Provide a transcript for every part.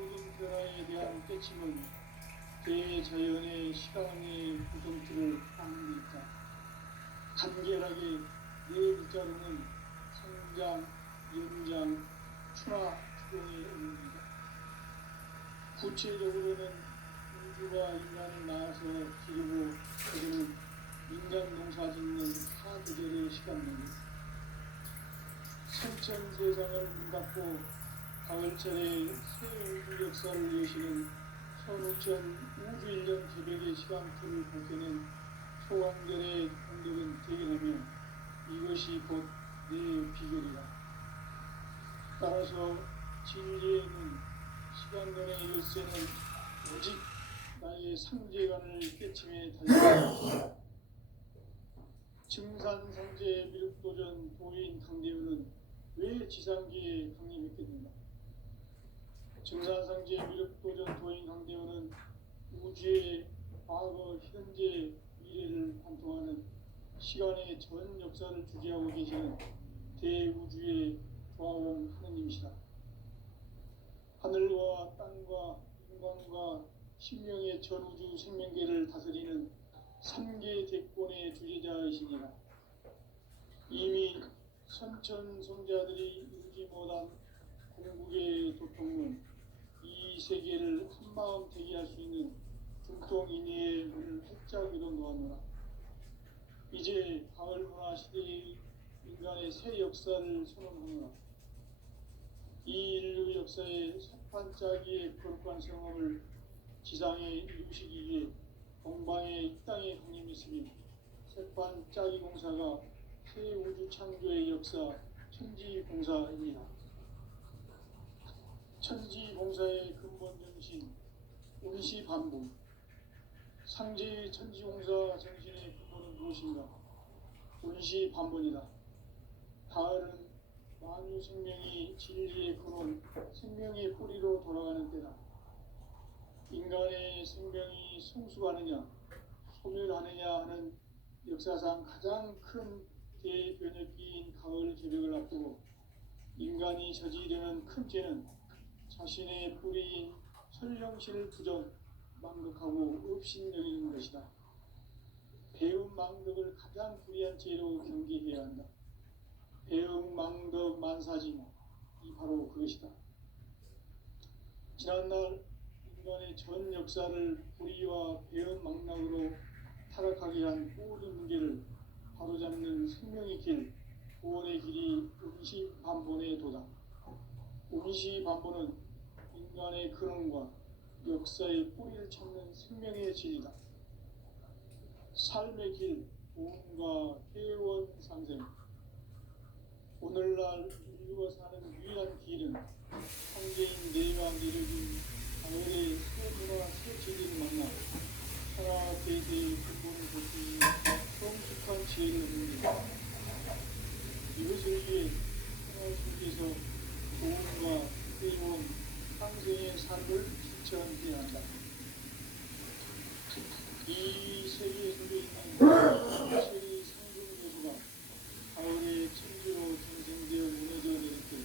모든 변화에 대한 깨침은 대자연의 시간의 구성틀을 아는 데 있다. 간결하게 네 글자로는 성장, 연장, 출하, 주동의 의미입니다. 구체적으로는 우주가 인간을 낳아서 기르고 그들은 인간 농사 짓는 사계절의 시간입니다. 선천 세상을 문닫고 가을철에 새 우주 역사를 여시는 선우천 우주일년 개벽의 시간틀을 밝혀낸 소강절의 공덕은 대견하며 이것이 곧 내 비결이다. 따라서 진리의 눈, 시간론의 열쇠는 오직 나의 상제관을 깨침에 달려있다. 증산상제 미륵도전 도인 강대우는 왜 지상기에 강림했겠는가? 증산상제 미륵도전 도인 강대우는 우주의 과거, 현재, 미래를 관통하는 시간의 전 역사를 주재하고 계시는 대우주의 조화원 하느님이시다. 하늘과 땅과 인간과 신명의 전우주 생명계를 다스리는 삼계 대권의 주제자이시니라. 이미 선천성자들이 이루지 못한 궁극의 도통문, 이 세계를 한마음 되게 할 수 있는 중통인의의 문을 활짝 열어놓았노라. 이제 가을 문화 시대의 인간의 새 역사를 선언하노라. 이 인류 역사의 석판짜기의 거룩한 성함을 지상에 이루시기 위해 동방의 이 땅에 강림했으니 석판짜기 공사가 새 우주 창조의 역사 천지공사입니다. 천지공사의 근본 정신 운시반복. 상제의 천지공사 정신의 근본은 무엇인가? 운시반복이다. 가을은 만유 생명이 진리의 근원, 생명의 뿌리로 돌아가는 때다. 인간의 생명이 성숙하느냐, 소멸하느냐 하는 역사상 가장 큰 대변혁기인 가을 개벽을 앞두고 인간이 저지르는 큰 죄는 자신의 뿌리인 설령실을 부정, 망극하고 업신여기는 것이다. 배움 망덕을 가장 불의한 죄로 경계해야 한다. 배움 망덕 만사진, 이 바로 그것이다. 지난날 인간의 전 역사를 불의와 배움 망락으로 타락하게 한 모든 문제를 바로잡는 생명의 길, 구원의 길이 운시반본의 도다. 운시반본은 인간의 근원과 역사의 뿌리를 찾는 생명의 진리다. 삶의 길, 구원과 회원 상생. 오늘날 인류가 사는 유일한 길은 상제인 내가 내려준 가을의 새 문화, 새 진리를 만나 하나 대대의 근본을 고치는 성숙한 지혜를 얻는다. 이것을 위해 하나 속에서 구원과 회원 상생의 삶을 실천해야 한다. 이 세계에 들어있는 세계의 상승교수가 가을의 천지로 전생되어 무너져 내릴 때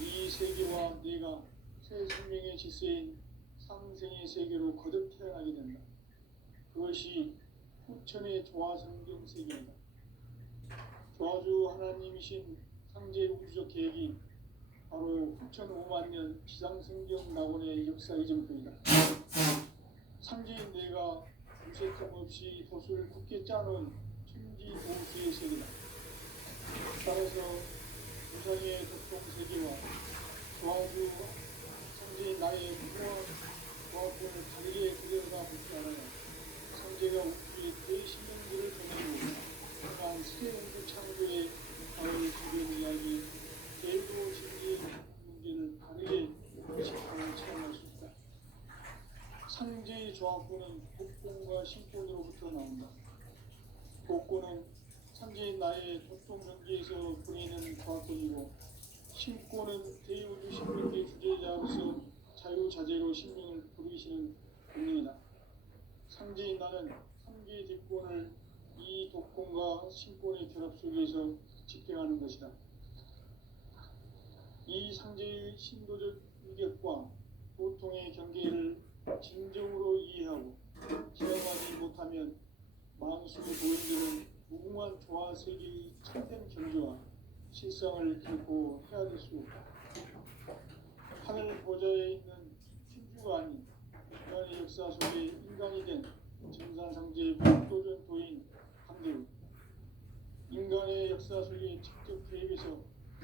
이 세계와 내가 새 생명의 질서인 상생의 세계로 거듭 태어나게 된다. 그것이 후천의 조화성경 세계이다. 조화주 하나님이신 상제 우주적 계획이 바로 후천 5만년 지상성경 낙원의 역사 이전표이다. 상제인 내가 무색함 없이 도수를 굳게 짜놓은 천지보수의 세계다. 따라서 우상의 독동세계와 조화주 상제인 나의 무모한 조화권을 다르게 그려가 보지 않아요. 상제가 우주의 대신명들을 보내고 또한 새 우주 창조의 가을 주변 이야기, 대도 진리의 문제를 다르게 의식하고 체험할 수 있다. 상제의 조화권은 복권과 신권으로부터 나온다. 복권은 상제인 나의 독동경계에서 보내는 조화권이고, 신권은 대우주 신명계 주제자로서 자유자재로 신명을 부르시는 권능이다. 상제인 나는 삼계의 뒷권을 이 독권과 신권의 결합 속에서 집행하는 것이다. 이 상제의 신도적 위격과 진정으로 이해하고 체험하지 못하면 만수 도인들은 무궁한 조화 세계의 참된 경지와 실상을 결코 헤아릴 수 없다. 하늘 보좌에 있는 신주가 아닌 인간의 역사 속에 인간이 된 정산상제의 무도전 도인 강대우, 인간의 역사 속에 직접 개입해서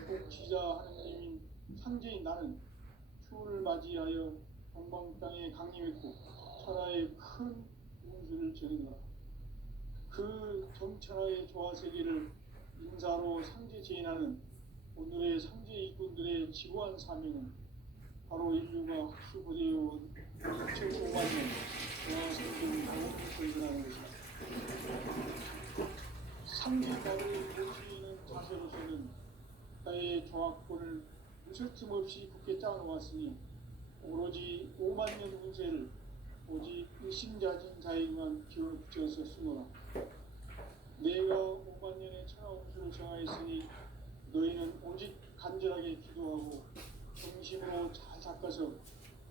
복지자 하느님인 상제인 나는 추운을 맞이하여 동방 땅에 강림했고 천하의 큰 운수를 전했노라. 그 정천하의 조화 세계를 인사로 상제 제인하는 오늘의 상제 일꾼들의 지고한 사명은 바로 인류가 학수고대해온 2,500만 년 조화 생존 공동설계라는 것이다. 상제 가을을 모시는 자세로서는 나의 조합권을 무설틈 없이 굳게 짜놓았으니 오로지 5만 년 운세를 오직 일심자진 자에게만 기원을 붙여서 쓰노라. 내가 5만 년의 천하 운수를 정하였으니 너희는 오직 간절하게 기도하고 정심으로 잘 닦아서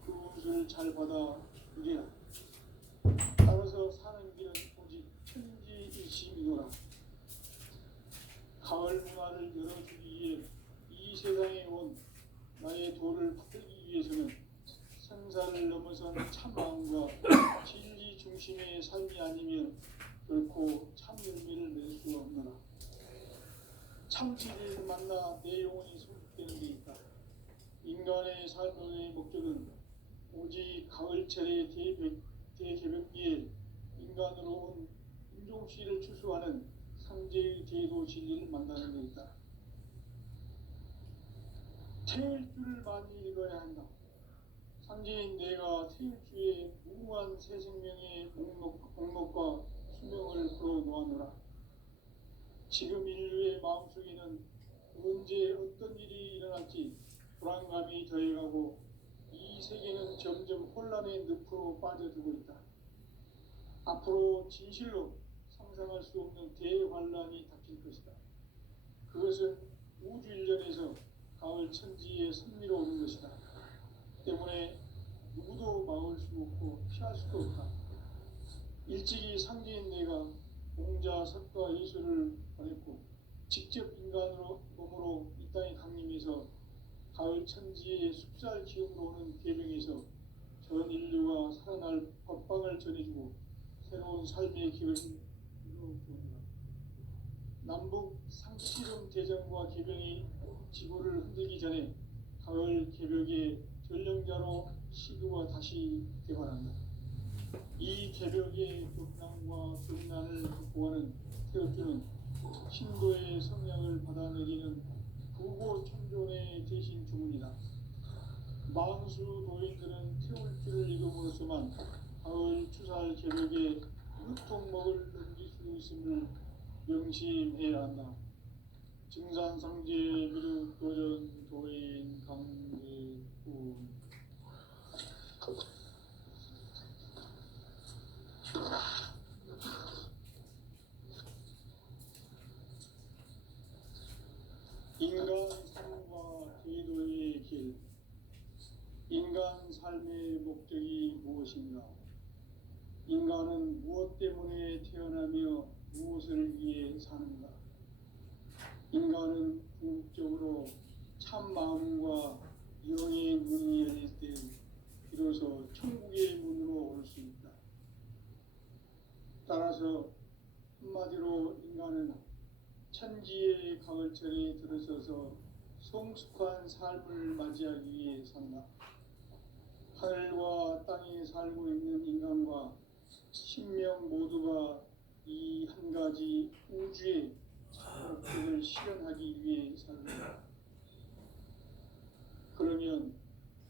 그 운수를 잘 받아 누리라. 따라서 사는 길은 오직 천지일심이노라. 가을 문화를 열어주기 위해 이 세상에 온 나의 도를 받들기 위해서는 생사를 넘어선 참 마음과 진리 중심의 삶이 아니면 결코 참 열매를 낼 수 없노라. 참 진리를 만나 내 영혼이 성숙되는 데 있다. 인간의 삶의 목적은 오직 가을철의 대개벽기에 인간으로 온 인종씨를 추수하는 상제의 제도 진리를 만나는 데 있다. 태일주를 많이 읽어야 한다. 상제인 내가 태일주의 무궁한 새 생명의 목록과 수명을 풀어놓아노라. 지금 인류의 마음속에는 언제 어떤 일이 일어날지 불안감이 더해가고 이 세계는 점점 혼란의 늪으로 빠져들고 있다. 앞으로 진실로 상상할 수 없는 대환란이 닥칠 것이다. 그것은 우주 일련에서 가을 천지에 선미로 오는 것이다. 때문에 누구도 막을 수 없고 피할 수도 없다. 일찍이 상제인 내가 공자, 석가, 예수를 보냈고 직접 인간으로 몸으로 이 땅에 강림해서 가을 천지의 숲살 기운으로 오는 계명에서 전 인류가 살아날 법방을 전해주고 새로운 삶의 기회를 이루어주었다. 남북 상시름 대전과 개병이 지구를 흔들기 전에 가을 개벽의 전령자로 시두가 다시 개발한다. 이 개벽의 격난과 격난을 극복하는 태엽주는 신도의 성량을 받아내리는 부고 천존의 대신 주문이다. 만수 도인들은 태울주를 읽음으로써만 가을 추살 개벽의 유통목을 넘길 수 있음을 명심해야 한다. 증산상제 미륵 도전 도인 강대훈. 인간 삶과 제도의 길. 인간 삶의 목적이 무엇인가? 인간은 무엇 때문에 태어나며 무엇을 위해 사는가? 인간은 궁극적으로 참 마음과 영의 문이 열릴 때 비로소 천국의 문으로 올 수 있다. 따라서 한마디로 인간은 천지의 가을철에 들어서서 성숙한 삶을 맞이하기 위해 산다. 하늘과 땅에 살고 있는 인간과 신명 모두가 이 한 가지 우주의 목적을 실현하기 위해 산다. 그러면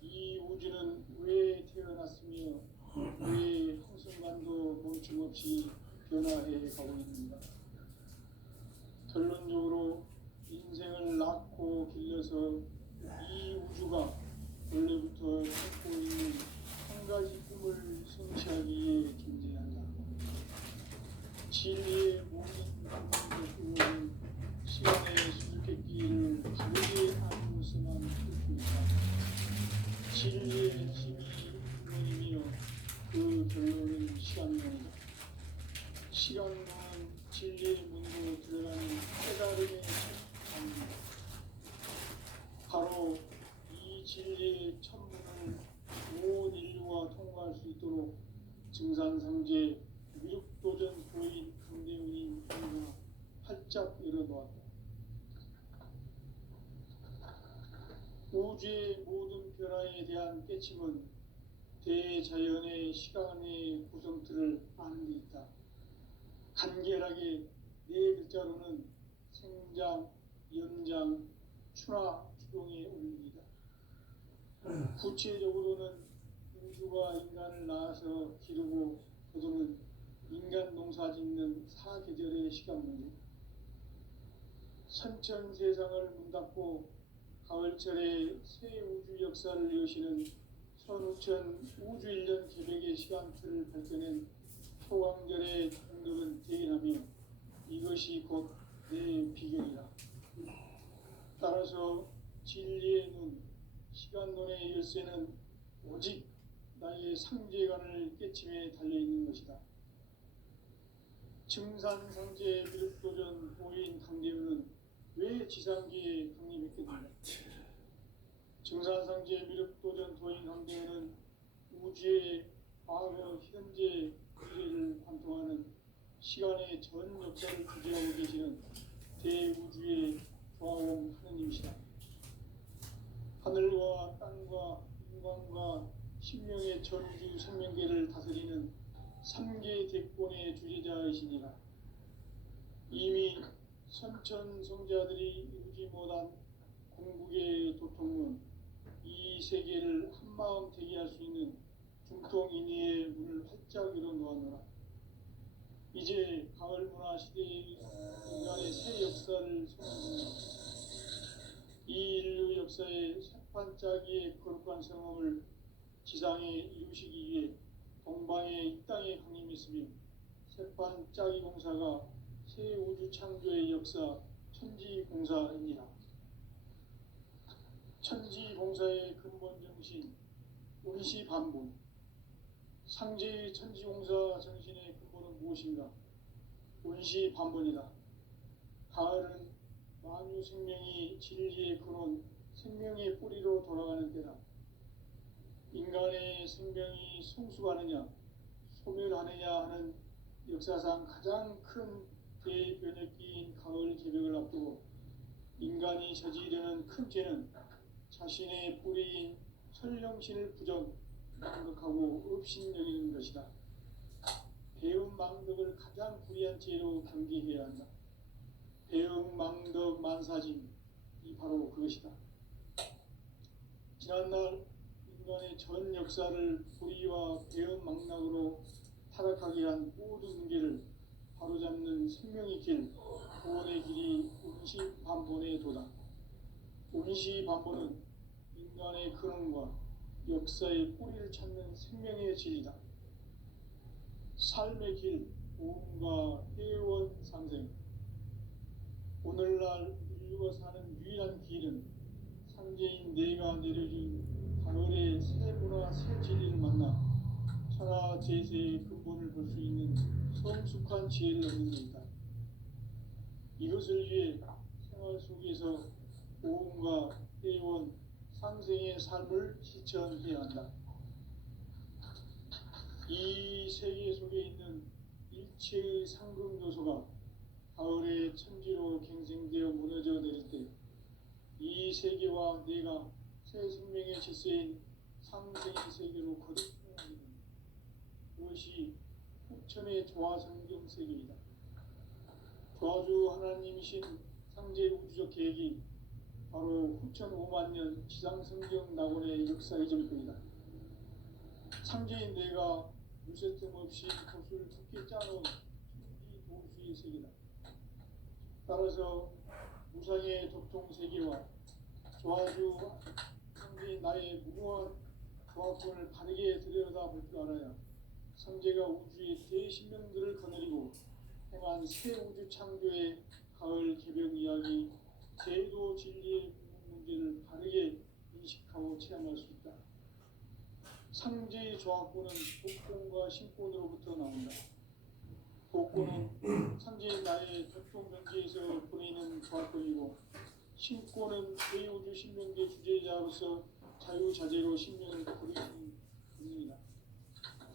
이 우주는 왜 태어났으며 왜 한순간도 멈춤없이 변화해 가고 있는가? 결론적으로 인생을 낳고 길러서 이 우주가 원래부터 갖고 있는 한 가지 꿈을 성취하기 위해 존재한다. 진리의 모든 꿈은 시간의 수수께끼를 기억에 안으로서만 풀 수 있다. 진리의 힘이 근원이며 그 결론은 시간론이다. 시간론은 진리의 문으로 들어가는 깨달음의 천문입니다. 바로 이 진리의 천문을 온 인류가 통과할 수 있도록 증산상제 미륵도전 도인 강대훈이 우리가 활짝 열어놓았다. 우주의 모든 변화에 대한 깨침은 대자연의 시간의 구성틀을 아는 데 있다. 간결하게 네 글자로는 생장, 연장, 추나, 추동에 올립니다. 구체적으로는 우주가 인간을 낳아서 기르고 거두는 인간 농사 짓는 사계절의 시간 문제, 선천 세상을 문 닫고 가을철에 새 우주 역사를 여시는 선우천 우주일년 계백의 시간틀을 밝혀낸 초강절의 동력은 대견하며 이것이 곧 내 비결이라. 따라서 진리의 눈, 시간론의 열쇠는 오직 나의 상제관을 깨침에 달려있는 것이다. 증산상제 미륵도전 도인 강대훈은 왜 지상기에 강림했겠느냐. 증산상제 미륵도전 도인 강대훈은 우주의 과거, 현재, 미래를 관통하는 시간의 전 역사를 주재하고 계시는 대우주의 조화공 하느님이시다. 하늘과 땅과 인간과 신명의 전우주 생명계를 다스리는 3계 대권의 주제자이시니라. 이미 선천성자들이 이루지 못한 궁극의 도통문, 이 세계를 한마음 되게 할 수 있는 중통인의의 문을 활짝 열어놓았노라. 이제 가을 문화 시대의 인간의 새 역사를 선언합니다. 이 인류 역사의 새판짜기의 거룩한 성업을 지상에 이루시기 위해 동방의 이 땅에 강림했으며 새판짜기 공사가 새 우주 창조의 역사 천지공사입니다. 천지공사의 근본 정신 운시반본, 상제의 천지공사 정신의 근본은 무엇인가? 운시반본이다. 가을은 만유 생명이 진리의 근원, 생명의 뿌리로 돌아가는 때다. 인간의 생명이 성숙하느냐, 소멸하느냐 하는 역사상 가장 큰 대변혁기인 가을 개벽을 앞두고 인간이 저지르는 큰 죄는 자신의 뿌리인 설령신을 망각하고 업신여기는 것이다. 배은망덕을 가장 불의한 죄로 경계해야 한다. 배은망덕 만사진, 이 바로 그것이다. 지난날 인간의 전 역사를 불의와 배은망락으로 타락하게 한 모든 문제를 바로잡는 생명의 길, 구원의 길이 운시반본의 도다. 운시반본은 인간의 근원과 역사의 뿌리를 찾는 생명의 진리다. 삶의 길, 오음과 회원 상생. 오늘날 인류가 사는 유일한 길은 상제인 내가 내려준 가을의 새 문화, 새 진리를 만나 천하 제세의 근본을 볼 수 있는 성숙한 지혜를 얻는 것이다. 이것을 위해 생활 속에서 오음과 회원, 상생의 삶을 실천해야 한다. 이 세계 속에 있는 일체의 상금 요소가 가을의 천지로 갱생되어 무너져 내릴 때 이 세계와 내가 새 생명의 질서인 상생의 세계로 거듭 통하게 된다. 그것이 후천의 조화성경 세계이다. 조화주 하나님이신 상제 우주적 계획이 바로 후천 5만 년 지상성경 낙원의 역사 이전뿐이다. 상제인 내가 무쇠틈 없이 도수를 두께 짜놓은 천지 도수의 세계다. 따라서 무상의 도통 세계와 조화주 상제인 나의 무모한 조화권을 바르게 들여다볼 줄 알아야 상제가 우주의 대신명들을 거느리고 행한 새 우주 창조의 가을 개벽 이야기, 제도 진리의 문제를 바르게 인식하고 체험할 수 있다. 상제의 조합권은 독권과 신권으로부터 나온다. 독권은 상제의 나의 전통 경제에서 보내는 조합권이고, 신권은 대우주 신명계 주제자로서 자유자재로 신명을 부리는 분입니다.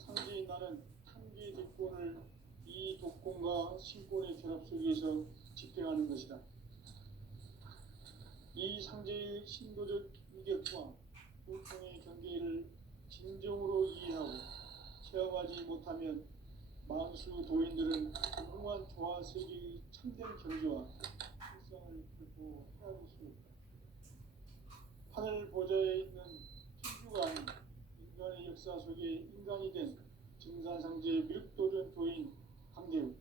상제의 나는 한계의 대권을 이 독권과 신권의 결합 속에서 집행하는 것이다. 이 상제의 신도적 위력과 고통의 경계를 진정으로 이해하고 체험하지 못하면 만수 도인들은 무궁한 조화 세계의 참된 경지와 실상을 결코 헤아릴 수 없다. 하늘 보좌에 있는 천주가 아닌 인간의 역사 속에 인간이 된 증산상제 밀도전 도인 강대우,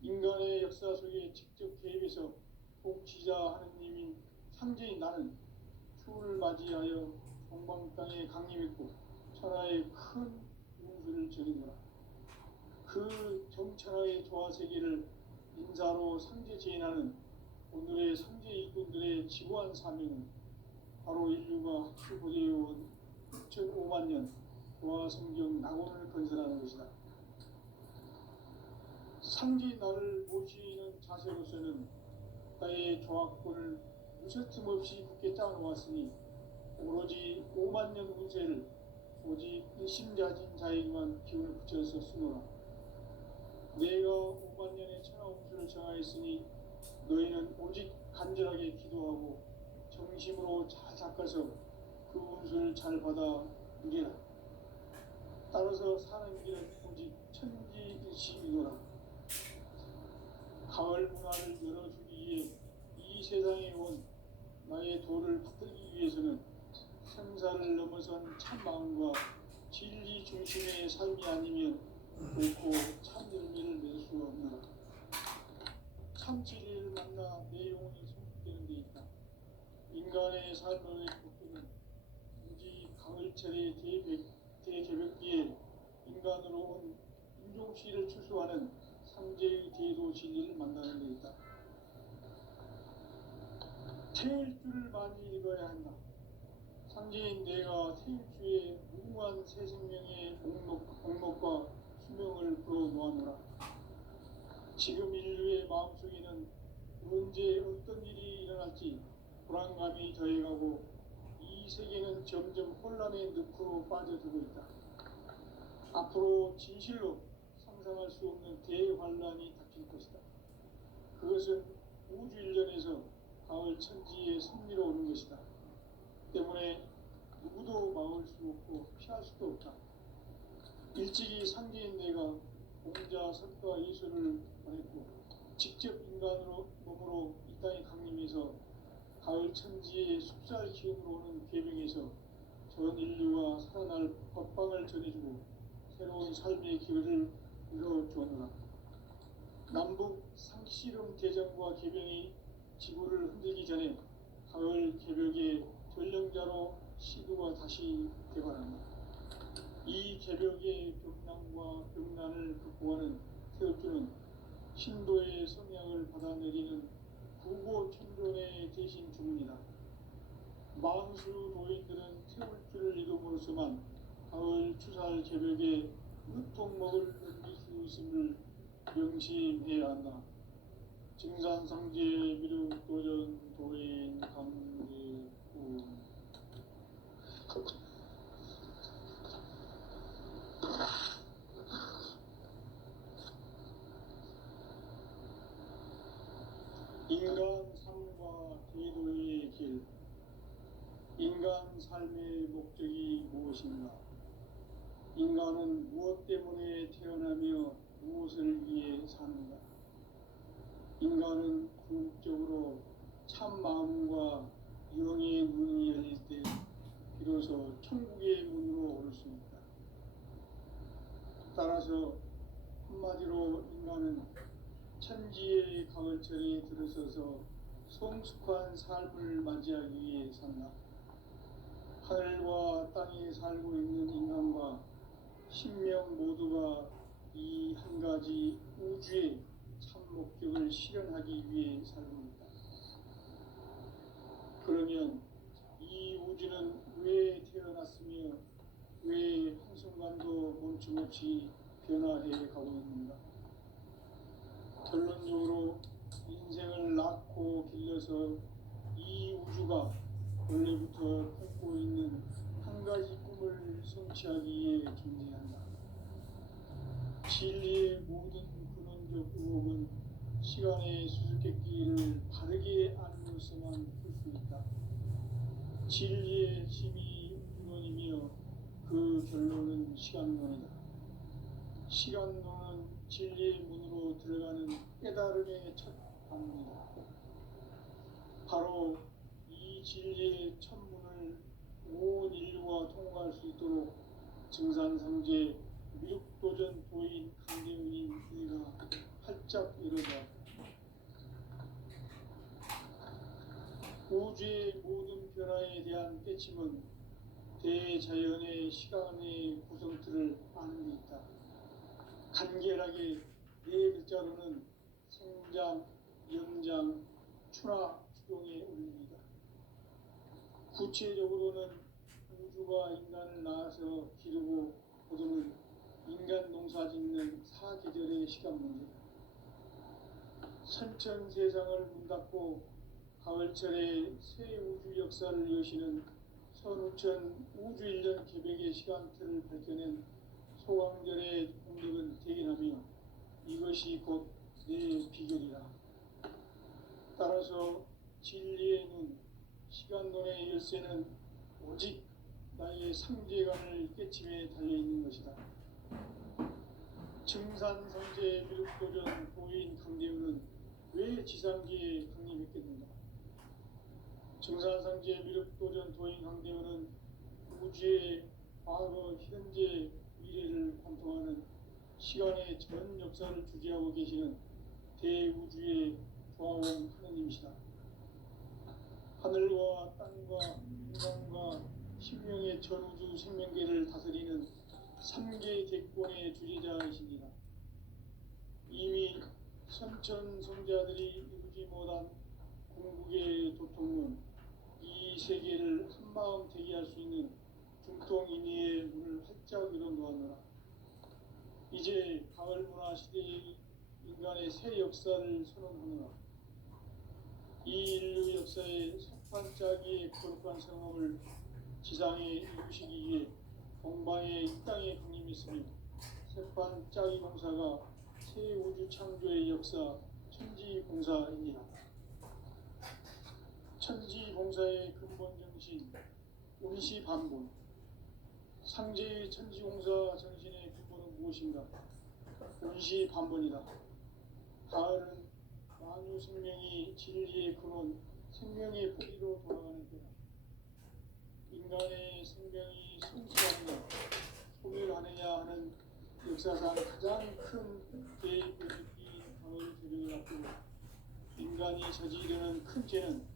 인간의 역사 속에 직접 개입해서 통치자 하느님인 상제인 나는 추운을 맞이하여 동방 땅에 강림했고 천하의 큰 운수를 전이노라. 그 정천하의 조화세계를 인사로 상제 제인하는 오늘의 상제 일꾼들의 지구한 사명은 바로 인류가 학술보제해온 6,500만 년 조화성경 낙원을 건설하는 것이다. 상제인 나를 모시는 자세로서는 나의 조합권을 무쇠틈 없이 굳게 짜놓았으니 오로지 5만 년 운세를 오직 일심자진 자에게만 기운을 붙여서 쓰노라. 내가 5만 년의 천하 운수를 정하였으니 너희는 오직 간절하게 기도하고 정심으로 잘 닦아서 그 운수를 잘 받아 누리라. 따라서 사는 길은 오직 천지일시이노라. 가을 문화를 열어주기 위해 이 세상에 온 나의 도를 받들기 위해서는 생사를 넘어선 참 마음과 진리 중심의 삶이 아니면 결코 참 열매를 맺을 수 없노라. 참 진리를 만나 내 영혼이 성숙되는 데 있다. 인간의 삶의 복음은 오직 가을철의 대개벽기에 인간으로 온 인종시를 추수하는 상제의 대도 진리를 만나는 데 있다. 태일 줄을 많이 읽어야 한다. 상제인 내가 태일주의 무궁한 새 생명의 목록과 수명을 풀어놓아노라. 지금 인류의 마음속에는 언제 어떤 일이 일어날지 불안감이 더해가고 이 세계는 점점 혼란의 늪으로 빠져들고 있다. 앞으로 진실로 상상할 수 없는 대환란이 닥칠 것이다. 그것은 우주 일련에서 가을 천지의 섭리로 오는 것이다. 때문에 누구도 막을 수 없고 피할 수도 없다. 일찍이 상제인 내가 공자, 석가, 예수를 보냈고 직접 인간으로 몸으로 이 땅에 강림해서 가을 천지의 숙살 기운으로 오는 계명에서 전 인류가 살아날 법방을 전해주고 새로운 삶의 기회를 이뤄주었노라. 남북 상씨름 대전과 계명이 지구를 흔들기 전에 가을 개벽의 전령자로 시도가 다시 개발한다. 이 개벽의 벽난과 벽난을 극복하는 태엽주는 신도의 성향을 받아내리는 구고천존의 대신 주문이다. 만수 도인들은 태울주를 이름으로서만 가을 추살 개벽에 으통먹을 넘길 수 있음을 명심해야 한다. 증산상제 미륵도전 도인 강제우 인간 삶과 대도의 길. 인간 삶의 목적이 무엇인가? 인간은 무엇 때문에 태어나며 무엇을 위해 사는가? 인간은 궁극적으로 참 마음과 영의 문이 열릴 때 비로소 천국의 문으로 오를 수 있다. 따라서 한마디로 인간은 천지의 가을철에 들어서서 성숙한 삶을 맞이하기 위해 산다. 하늘과 땅에 살고 있는 인간과 신명 모두가 이 한 가지 우주의 참 목적을 실현하기 위해 살고 있다. 그러면 이 우주는 왜 태어났으며 순간도 멈춤없이 변화해 가고 있습니다. 결론적으로 인생을 낳고 길러서 이 우주가 원래부터 품고 있는 한 가지 꿈을 성취하기 위해 존재한다. 진리의 모든 근원적 의혹은 시간의 수수께끼를 바르게 알므로서만 풀 수 있다. 진리의 힘이 우주론이며 그 결론은 시간론이다. 시간론은 진리의 문으로 들어가는 깨달음의 첫 방문이다. 바로 이 진리의 첫 문을 온 인류가 통과할 수 있도록 증산상제 미륵도전 도인 강대훈인 네가 활짝 열어보았다. 우주의 모든 변화에 대한 깨침은 대자연의 시간의 구성틀을 아는 데 있다. 간결하게 네 글자로는 생장, 연장, 추나 추동에 올립니다. 구체적으로는 우주가 인간을 낳아서 기르고 거두는 인간 농사 짓는 사계절의 시간 문제다. 선천 세상을 문 닫고 가을철에 새 우주 역사를 여시는 선우천 우주 1년 계백의 시간틀을 밝혀낸 소강절의 공력은 대견하며 이것이 곧 내 비결이다. 따라서 진리의 눈, 시간론의 열쇠는 오직 나의 상제관을 깨침에 달려있는 것이다. 증산상제 미륵도전 도인 강대훈은 왜 지상계에 강림했겠는가? 증산상제 미륵도전 도인 강대훈은 우주의 과거, 현재, 미래를 관통하는 시간의 전 역사를 주재하고 계시는 대우주의 조화원 하느님이시다. 하늘과 땅과 인간과 신명의 전우주 생명계를 다스리는 3계 객권의 주재자이십니다. 이미 선천 성자들이 이루지 못한 궁극의 도통론, 이 세계를 한마음 대기할 수 있는 중통인의의 문을 활짝 열어놓았노라. 이제 가을 문화 시대의 인간의 새 역사를 선언하노라. 이 인류 역사의 석판짜기의 거룩한 성험을 지상에 이루시기 위해 동방의 이 땅에 강림했으며 석판짜기 공사가 새 우주 창조의 역사 천지공사입니다. 천지공사의 근본 정신 운시반본. 상제의 천지공사 정신의 근본은 무엇인가? 운시반본이다. 가을은 만유 생명이 진리의 근원, 생명의 뿌리로 돌아가는 때다. 인간의 생명이 성취하느냐, 소멸하느냐 하는 역사상 가장 큰 대표적인 가을 계획을 앞두고 인간이 저지르는 큰 죄는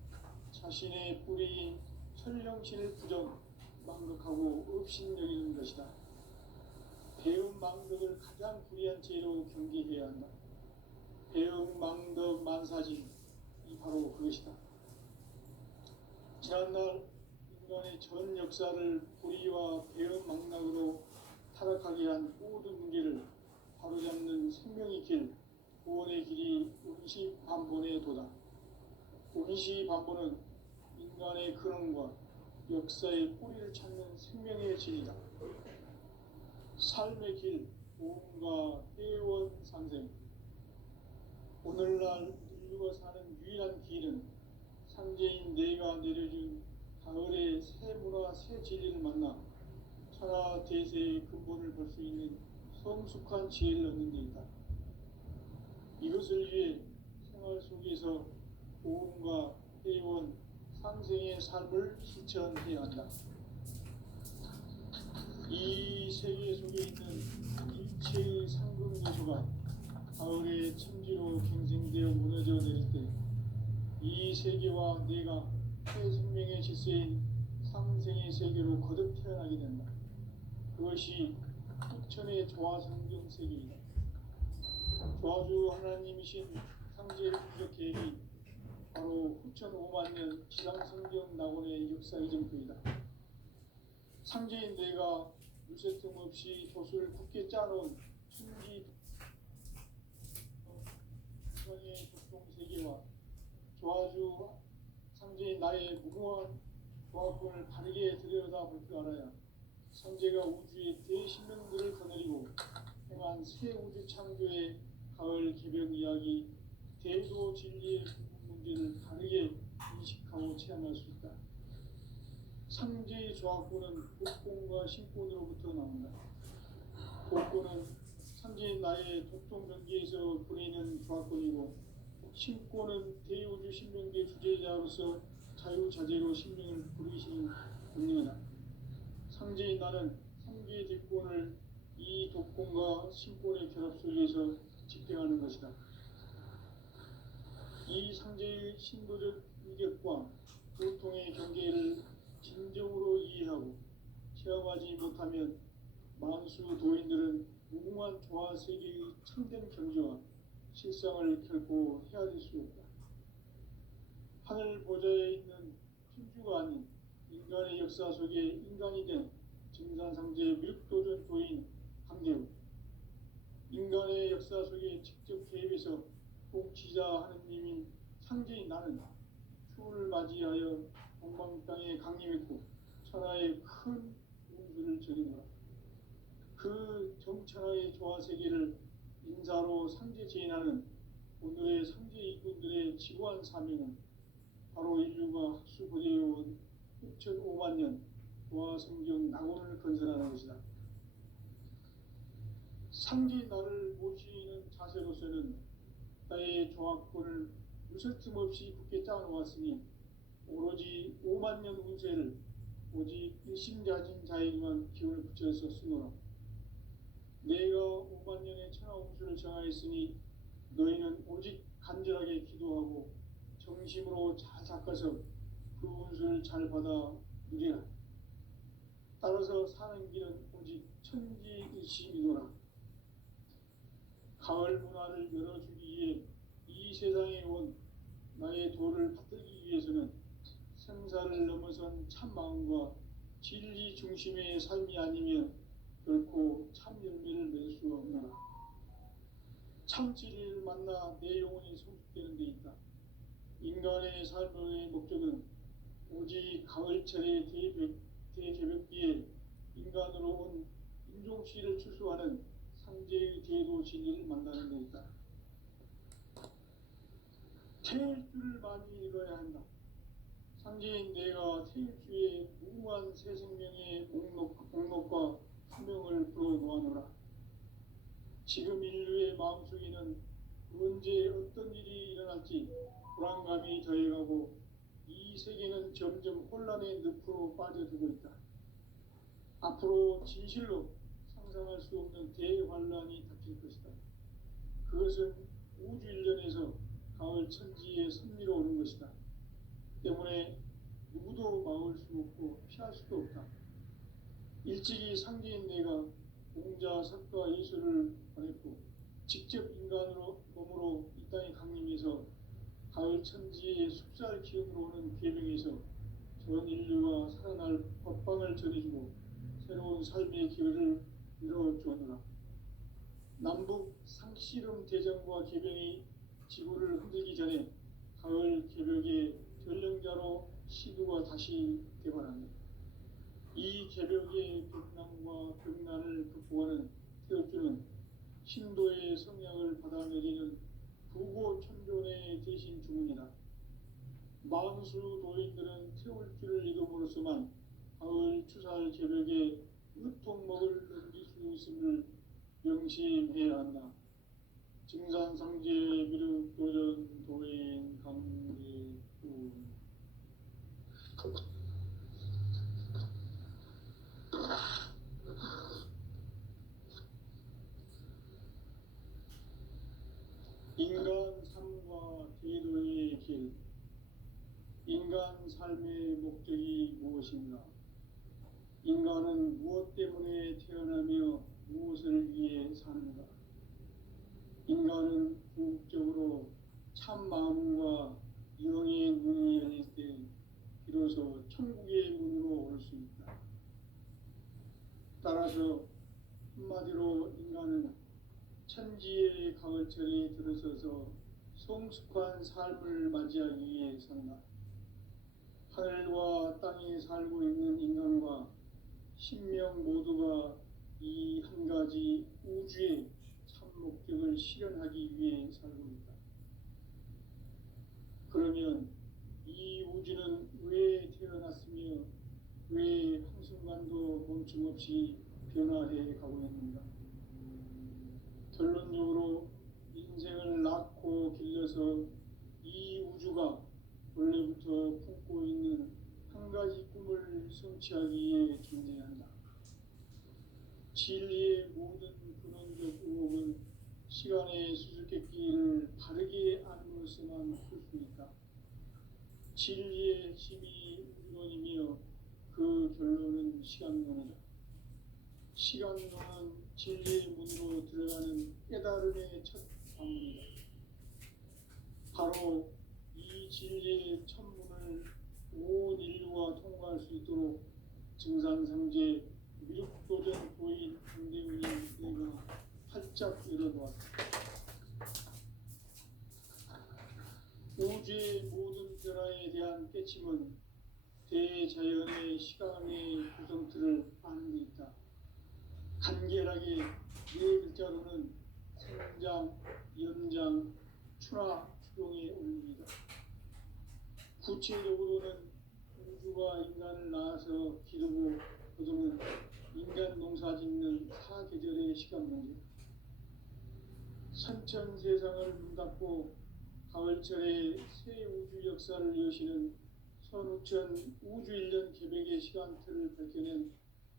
자신의 뿌리인 천령신을 부정, 망극하고 업신여기는 것이다. 배움 망덕을 가장 불의한 죄로 경계해야 한다. 배움 망덕 만사진, 이 바로 그것이다. 지난날 인간의 전 역사를 불의와 배움 망락으로 타락하게 한 모든 문제를 바로잡는 생명의 길, 구원의 길이 운시반본의 도다. 운시반본은 인간의 근원과 역사의 뿌리를 찾는 생명의 진이다. 삶의 길, 보험과 회원 상생. 오늘날 인류가 사는 유일한 길은 상제인 내가 내려준 가을의 새 문화, 새 진리를 만나 천하 대세의 근본을 볼 수 있는 성숙한 지혜를 얻는 데 있다. 이것을 위해 생활 속에서 보험과 회원, 상생의 삶을 실천해야 한다. 이 세계 속에 있는 일체의 상금 요소가 가을의 천지로 갱생되어 무너져 내릴 때 이 세계와 내가 새 생명의 질서인 상생의 세계로 거듭 태어나게 된다. 그것이 후천의 조화성경 세계이다. 조화주 하나님이신 상제의 국적 계획이 바로 후천 5만 년 지상성경 낙원의 역사 이정표이다. 상제인 내가 무쇠 틈 없이 돛을 굳게 짜놓은 천지 세상의 독종 세계와 조아주 상제인 나의 무궁한 조합권을 바르게 들여다볼 줄 알아야 상제가 우주의 대신명들을 거느리고 행한 새 우주 창조의 가을 개벽 이야기, 대도 진리의 궁극 문제를 바르게 인식하고 체험할 수 있다. 상제의 조합권은 복권과 신권으로부터 나온다. 복권은 상제인 나의 독종 경계에서 보내는 조합권이고, 신권은 대우주 신명계 주제자로서 자유자재로 신명을 부르시는 권능이다. 상제인 나는 상계의 뒷권을 이 독권과 신권의 결합 속에서 집행하는 것이다. 이 상제의 신도적 위격과 고통의 경계를 진정으로 이해하고 체험하지 못하면 만수 도인들은 무궁한 조화 세계의 참된 경지와 실상을 결코 헤아릴 수 없다. 하늘 보좌에 있는 천주가 아닌 인간의 역사 속에 인간이 된 증산상제의 밀도전 도인 강대우, 인간의 역사 속에 직접 개입해서 통치자 하느님인 상제인 나는 추운을 맞이하여 동방 땅에 강림했고 천하의 큰 운수를 전이노라. 그 정천하의 조화 세계를 인사로 상제 제인하는 오늘의 상제 이군들의 지구한 사명은 바로 인류가 학수 부대해온 6,500만 년 조화 성경 낙원을 건설하는 것이다. 상제인 나를 모시는 자세로서는 나의 조합권을 무설틈 없이 굳게 짜놓았으니 오로지 5만 년 운세를 오직 일심가진 자에게만 기운을 붙여서 쓰노라. 내가 5만 년의 천하 운수를 정하였으니 너희는 오직 간절하게 기도하고 정심으로 잘 닦아서 그 운수를 잘 받아 누리라. 따라서 사는 길은 오직 천지일심이노라. 가을 문화를 열어주기 위해 이 세상에 온 나의 도를 받들기 위해서는 생사를 넘어선 참 마음과 진리 중심의 삶이 아니면 결코 참 열매를 맺을 수 없노라. 참 진리를 만나 내 영혼이 성숙되는 데 있다. 인간의 삶의 목적은 오직 가을철의 대개벽기에 인간으로 온 인종씨를 추수하는 상제의 대도 진리를 만나는 데 있다. 태일주를 많이 읽어야 한다. 상제인 내가 태일주의 무궁한 새 생명의 목록과 수명을 불어놓아노라. 지금 인류의 마음속에는 언제 어떤 일이 일어날지 불안감이 더해가고 이 세계는 점점 혼란의 늪으로 빠져들고 있다. 앞으로 진실로 상상할 수 없는 대환란이 닥칠 것이다. 그것은 우주 일련에서 가을 천지의 섭리로 오는 것이다. 때문에 누구도 막을 수 없고 피할 수도 없다. 일찍이 상제인 내가 공자, 석가, 예수를 보냈고 직접 인간으로 몸으로 이 땅에 강림해서 가을 천지의 숲살 기운으로 오는 계명에서 전 인류가 살아날 법방을 전해주고 새로운 삶의 기회를 이뤄주었노라. 남북 상씨름 대전과 계병이 지구를 흔들기 전에 가을 개벽의 전령자로 시두가 다시 개발한다. 이 개벽의 벽난과 벽난을 극복하는 태엽주는 신도의 성향을 받아내리는 부고천존의 대신 주문이다. 만수 도인들은 태울주를 읽음으로써만 가을 추살 개벽에 으통먹을 넘길 수 있음을 명심해야 한다. 증산상제 미륵도전 도인 강제군 인간 삶과 대도의 길. 인간 삶의 목적이 무엇인가? 인간은 무엇 때문에 태어나며 무엇을 위해 사는가? 인간은 궁극적으로 참 마음과 영의 문이 열릴 때 비로소 천국의 문으로 올 수 있다. 따라서 한마디로 인간은 천지의 가을철에 들어서서 성숙한 삶을 맞이하기 위해 산다. 하늘과 땅에 살고 있는 인간과 신명 모두가 이 한 가지 우주의 참 목적을 실현하기 위해 살고 있다. 그러면 이 우주는 왜 태어났으며 왜 한순간도 멈춤 없이 변화해 가고 있는가? 결론적으로 인생을 낳고 길러서 이 우주가 원래부터 품고 있는 한 가지 꿈을 성취하기 위해 존재한다. 진리의 모든 근원적 의혹은 시간의 수수께끼를 바르게 알므로서만 풀 수 있다. 진리의 힘이 우론이며 그 결론은 시간론이다. 시간론은 진리의 문으로 들어가는 깨달음의 첫 방문이다. 바로 이 진리의 첫문을 온 인류가 통과할 수 있도록 증산상제 미륵도전 도인 강대훈이 내가 활짝 열어놓았다. 우주의 모든 변화에 대한 깨침은 대자연의 시간의 구성틀을 아는 데 있다. 간결하게 네 글자로는 생장, 연장, 추나 추동의 원리이다. 구체적으로는 우주가 인간을 낳아서 기르고 거두는 인간 농사 짓는 사계절의 시간 문제. 선천 세상을 문닫고 가을철에 새 우주 역사를 여시는 선우천 우주 1년 계백의 시간틀을 밝혀낸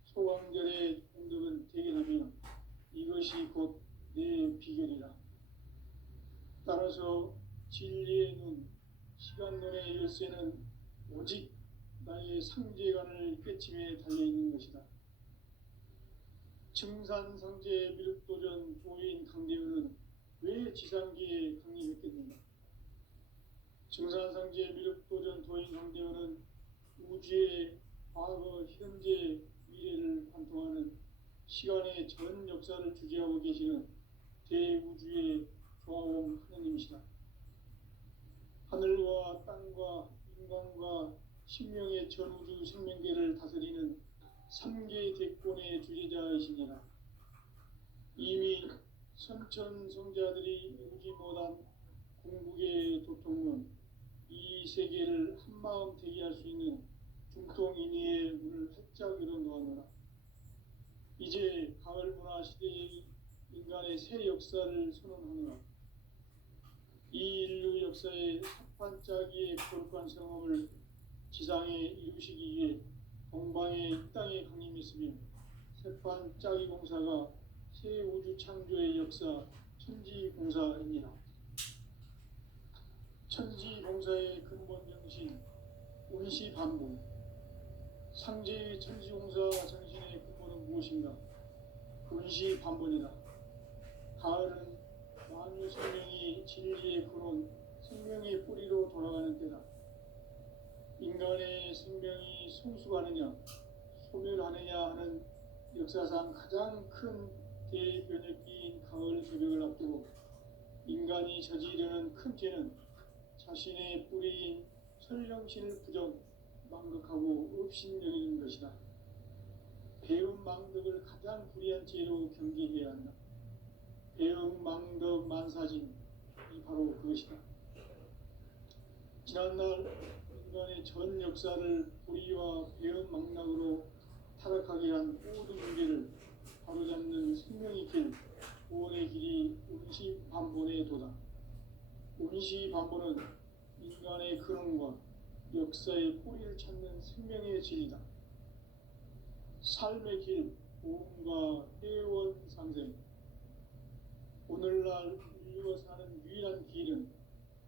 소강절의 공덕은 대견하며 이것이 곧 내 비결이라. 따라서 진리의 눈, 시간론의 열쇠는 오직 나의 상제관을 깨침에 달려있는 것이다. 증산상제 미륵도전 도인 강대훈은 왜 지상기에 강림했겠는가? 증산상제 미륵도전 도인 강대훈은 우주의 과거, 현재, 미래를 관통하는 시간의 전 역사를 주재하고 계시는 대우주의 조화원 하느님이시다. 하늘과 땅과 인간과 신명의 전우주 생명계를 다스리는 3개 대권의 주제자이시니라. 이미 선천성자들이 이루지 못한 궁극의 도통문, 이 세계를 한마음 대기할 수 있는 중통인의의 문을 활짝 열어놓았노라. 이제 가을 문화 시대의 인간의 새 역사를 선언하노라. 이 인류 역사의 삽판짜기의 거룩한 성험을 지상에 이루시기 위해 동방의 이 땅에 강림했으며 새판짜기 공사가 새 우주 창조의 역사 천지공사이니라. 천지공사의 근본 정신 운시반본. 상제의 천지공사 정신의 근본은 무엇인가? 운시반본이다. 가을은 만유 생명이 진리의 근원, 생명의 뿌리로 돌아가는 때다. 인간의 생명이 성숙하느냐, 소멸하느냐 하는 역사상 가장 큰 대변혁기인 가을 개벽을 앞두고 인간이 저지르는 큰 죄는 자신의 뿌리인 설령신을 부정, 망극하고 업신여기는 것이다. 배움 망덕을 가장 불의한 죄로 경계해야 한다. 배움 망덕 만사진, 이 바로 그것이다. 지난날 인간의 전 역사를 불의와 배움 망락으로 타락하게 한 모든 문제를 바로잡는 생명의 길, 구원의 길이 운시반본의 도다. 운시반본은 인간의 근원과 역사의 뿌리를 찾는 생명의 진리다. 삶의 길, 보험과 회원 상생. 오늘날 인류가 사는 유일한 길은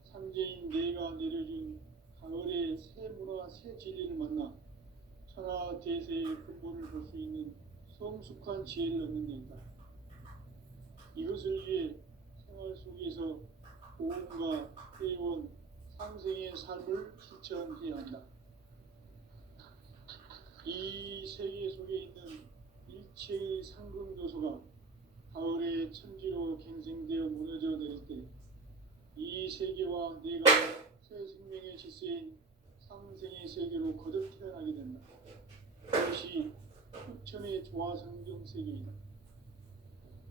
상제인 내가 내려준 가을의 새 문화, 새 진리를 만나 천하 대세의 근본을 볼 수 있는 성숙한 지혜를 얻는 데 있다. 이것을 위해 생활 속에서 보험과 회원, 상생의 삶을 실천해야 한다. 이 세계 속에 있는 일체의 상금 요소가 가을의 천지로 갱생되어 무너져 내릴 때 이 세계와 내가 새 생명의 질서인 상생의 세계로 거듭 태어나게 된다. 그것이 흑천의 조화성경 세계이다.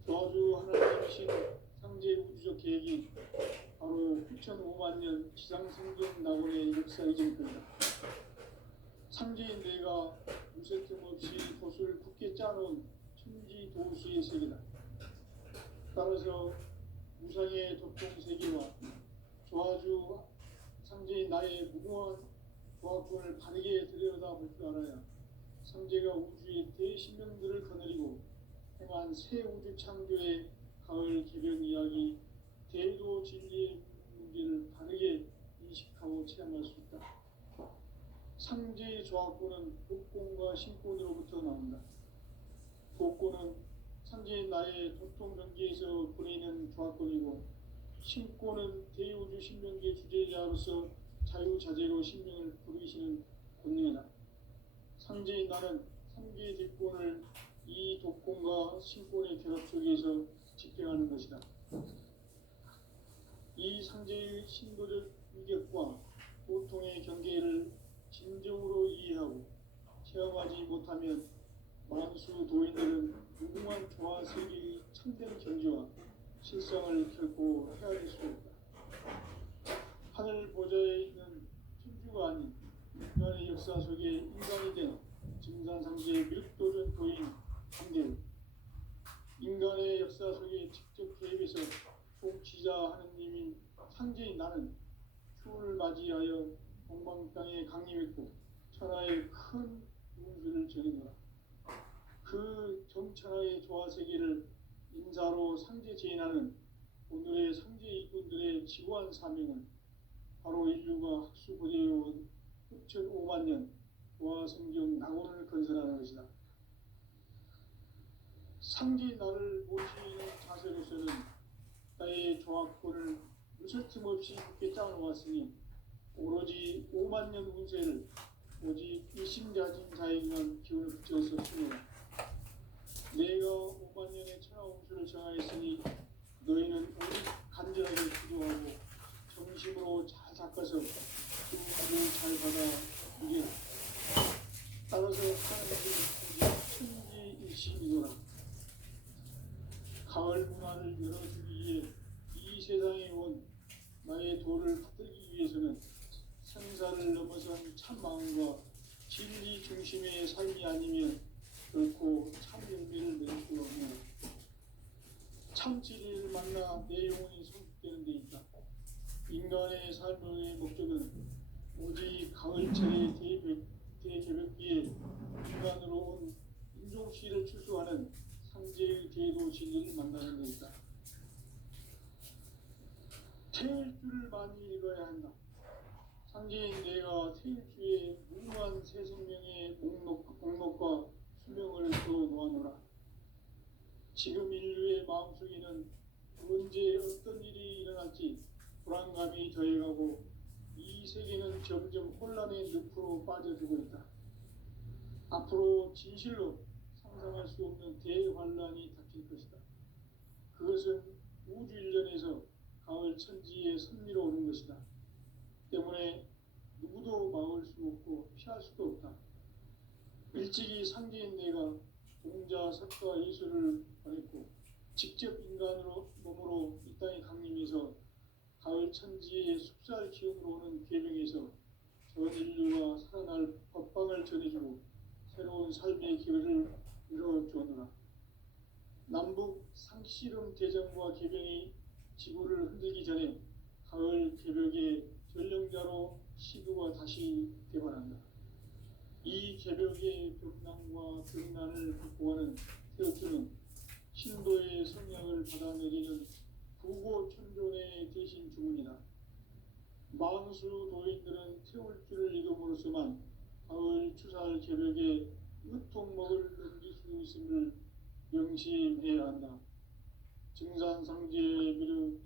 조화주 하나님이신 상제 우주적 계획이 바로 9,500만 년 지상생경 낙원의 역사의 정표이다. 상제인 내가 무쇠틈 없이 돛을 굳게 짜놓은 천지 도수의 세계다. 따라서 무상의 도통 세계와 조화주 상제인 나의 무궁한 조화권을 바르게 들여다볼 줄 알아야 상제가 우주의 대신명들을 거느리고 행한 새 우주 창조의 가을 개변 이야기 대도 진리의 문제를 바르게 인식하고 체험할 수 있다. 상제의 조화권은 복권과 신권으로부터 나온다. 복권은 상제인 나의 도통 경계에서 보내는 조화권이고, 신권은 대우주 신명계 주제자로서 자유자재로 신명을 부르시는 권능이다. 상제인 나는 3개의 대권을 이 독권과 신권의 결합 속에서 집행하는 것이다. 이 상제의 신도적 위력과 고통의 경계를 진정으로 이해하고 체험하지 못하면 만수 도인들은 무궁한 조화 세계의 참된 경지와 실상을 결코 헤아릴 수 없다. 하늘 보좌에 있는 천주가 아닌 인간의 역사 속에 인간이 된 증산상제의 밀도전 도인 한계로 인간의 역사 속에 직접 개입해서 통치자 하느님인 상제인 나는 추운을 맞이하여 동방 땅에 강림했고 천하의 큰 운수를 전이노라. 그 정천하의 조화 세계를 인사로 상제 제인하는 오늘의 상제 이꾼들의 지구한 사명은 바로 인류가 학수고대해온 6,500만 년 조화 성경 낙원을 건설하는 것이다. 상제 나를 모시는 자세로서는 나의 조화권을 무설틈 없이 굳게 짜놓았으니 오로지 5만 년 운세를 오직 일심자진 자에게만 기운을 붙여서 수놓아. 내가 5만 년의 천하 운수를 정하였으니 너희는 오직 간절하게 기도하고 정심으로 잘 닦아서 그 운을 잘 받아 누리라. 따라서 하나님은 천지일심이노라. 가을 문화를 열어주기 위해 이 세상에 온 나의 도를 받들기 위해서는 생사를 넘어선 참 마음과 진리 중심의 삶이 아니면 결코 참 열매를 맺을 수 없는 참 진리를 만나 내 영혼이 성숙되는 데 있다. 인간의 삶의 목적은 오직 가을철의 대개벽기에 인간으로 온 인종씨를 출소하는 상제의 대도 진리를 만나는 데 있다. 태일주를 많이 읽어야 한다. 상제인 내가 태일주의 무궁한 새 생명의 목록과 수명을 또 놓아놓으라. 지금 인류의 마음속에는 언제 어떤 일이 일어날지 불안감이 더해가고 이 세계는 점점 혼란의 늪으로 빠져들고 있다. 앞으로 진실로 상상할 수 없는 대환란이 닥칠 것이다. 그것은 우주 일련에서 가을 천지에 선미로 오는 것이다. 때문에 누구도 막을 수 없고 피할 수도 없다. 일찍이 상제인 내가 공자, 석가, 예수를 보냈고 직접 인간으로 몸으로 이 땅에 강림해서 가을 천지의 숲살 기운으로 오는 계명에서 전 인류가 살아날 법방을 전해주고 새로운 삶의 기회를 열어주었노라. 남북 상씨름 대전과 개병이 지구를 흔들기 전에 가을 개벽의 전령자로 시도가 다시 개발한다. 이 개벽의 벽난과 벽난을 극복하는 태극주는 신도의 성령을 받아내리는 부고천존의 대신 주문이다. 만수 도인들은 태울 줄을 읽음으로써만 가을 추살 개벽의 으통목을 넘길 수 있음을 명심해야 한다. 증산상제의 비를